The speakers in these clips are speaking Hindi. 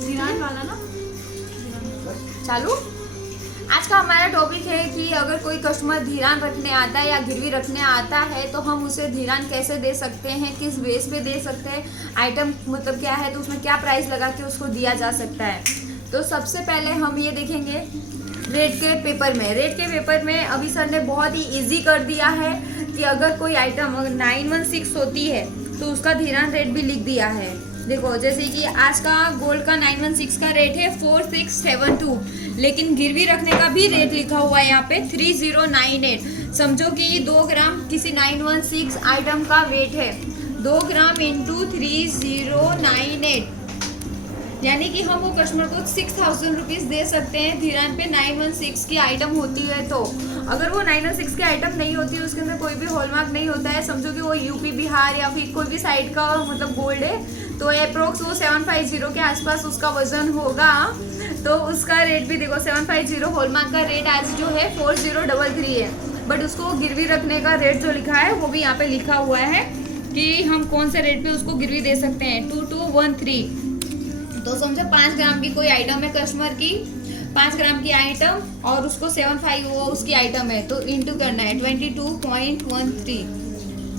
जीरान वाला ना चालू। आज का हमारा टॉपिक है कि अगर कोई कस्टमर धीरान रखने आता है या गिरवी रखने आता है तो हम उसे धीरान कैसे दे सकते हैं, किस बेस पे दे सकते हैं, आइटम मतलब क्या है तो उसमें क्या प्राइस लगा के उसको दिया जा सकता है। तो सबसे पहले हम ये देखेंगे रेट के पेपर में अभी सर ने बहुत ही इजी कर दिया है कि अगर कोई आइटम अगर 916 होती है तो उसका धीरान रेट भी लिख दिया है। देखो जैसे कि आज का गोल्ड का 916 का रेट है 4672, लेकिन गिरवी रखने का भी रेट लिखा हुआ है यहाँ पे 3098। समझो कि 2 ग्राम किसी 916 आइटम का वेट है, 2 ग्राम इंटू 3098, यानी कि हम वो कस्टमर को 6000 रुपीज़ दे सकते हैं धीरान पे 916 की आइटम होती है। तो अगर वो 916 की आइटम नहीं होती है, उसके अंदर कोई भी हॉलमार्क नहीं होता है, समझो कि वो यूपी बिहार या फिर कोई भी साइड का मतलब गोल्ड है, तो अप्रोक्स वो 750 के आसपास उसका वजन होगा। तो उसका रेट भी देखो 750 हॉलमार्क का रेट आज जो है 4033 है, बट उसको गिरवी रखने का रेट जो लिखा है वो भी यहाँ पे लिखा हुआ है कि हम कौन से रेट पे उसको गिरवी दे सकते हैं 2213। तो समझो 5 ग्राम की कोई आइटम है कस्टमर की, 5 ग्राम की आइटम और उसको 75 वो उसकी आइटम है, तो इंटू करना है 22.13,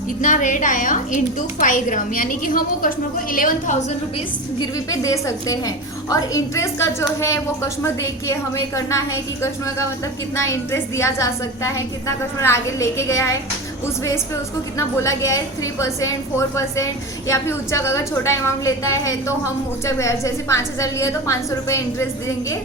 इतना रेट आया इंटू 5 ग्राम, यानी कि हम वो कस्टमर को 11,000 रुपीज़ गिरवी पे दे सकते हैं। और इंटरेस्ट का जो है वो कस्टमर देख के हमें करना है कि कस्टमर का मतलब कितना इंटरेस्ट दिया जा सकता है, कितना कस्टमर आगे लेके गया है, उस बेस पे उसको कितना बोला गया है 3%, 4% या फिर उच्चक अगर छोटा अमाउंट लेता है तो हम उच्चक ब्याज जैसे 5000 लिया तो 500 रुपये इंटरेस्ट देंगे,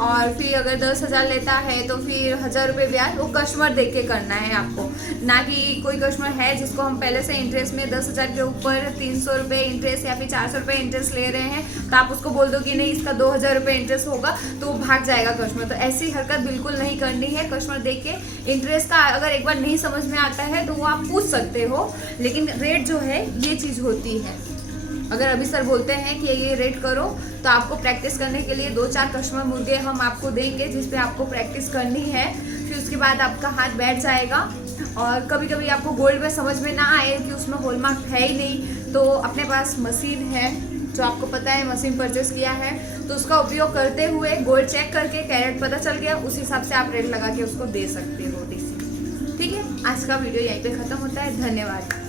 और फिर अगर 10,000 लेता है तो फिर 1000 रुपये ब्याज वो कस्टमर देख के करना है आपको, ना कि कोई कस्टमर है जिसको हम पहले से इंटरेस्ट में 10,000 के ऊपर 300 रुपये इंटरेस्ट या फिर 400 रुपये इंटरेस्ट ले रहे हैं तो आप उसको बोल दो कि नहीं इसका 2000 रुपये इंटरेस्ट होगा, तो वो भाग जाएगा कस्टमर। तो ऐसी हरकत बिल्कुल नहीं करनी है। कस्टमर देख के इंटरेस्ट का अगर एक बार नहीं समझ में आता है तो वो आप पूछ सकते हो, लेकिन रेट जो है ये चीज़ होती है। अगर अभी सर बोलते हैं कि ये रेट करो तो आपको प्रैक्टिस करने के लिए 2-4 कस्टमर मुर्गे हम आपको देंगे जिस पे आपको प्रैक्टिस करनी है, फिर उसके बाद आपका हाथ बैठ जाएगा। और कभी कभी आपको गोल्ड में समझ में ना आए कि उसमें हॉलमार्क है ही नहीं, तो अपने पास मशीन है जो आपको पता है, मशीन परचेस किया है तो उसका उपयोग करते हुए गोल्ड चेक करके कैरेट पता चल गया, उस हिसाब से आप रेट लगा के उसको दे सकते हो डीसी। ठीक है, आज का वीडियो यहीं पे ख़त्म होता है। धन्यवाद।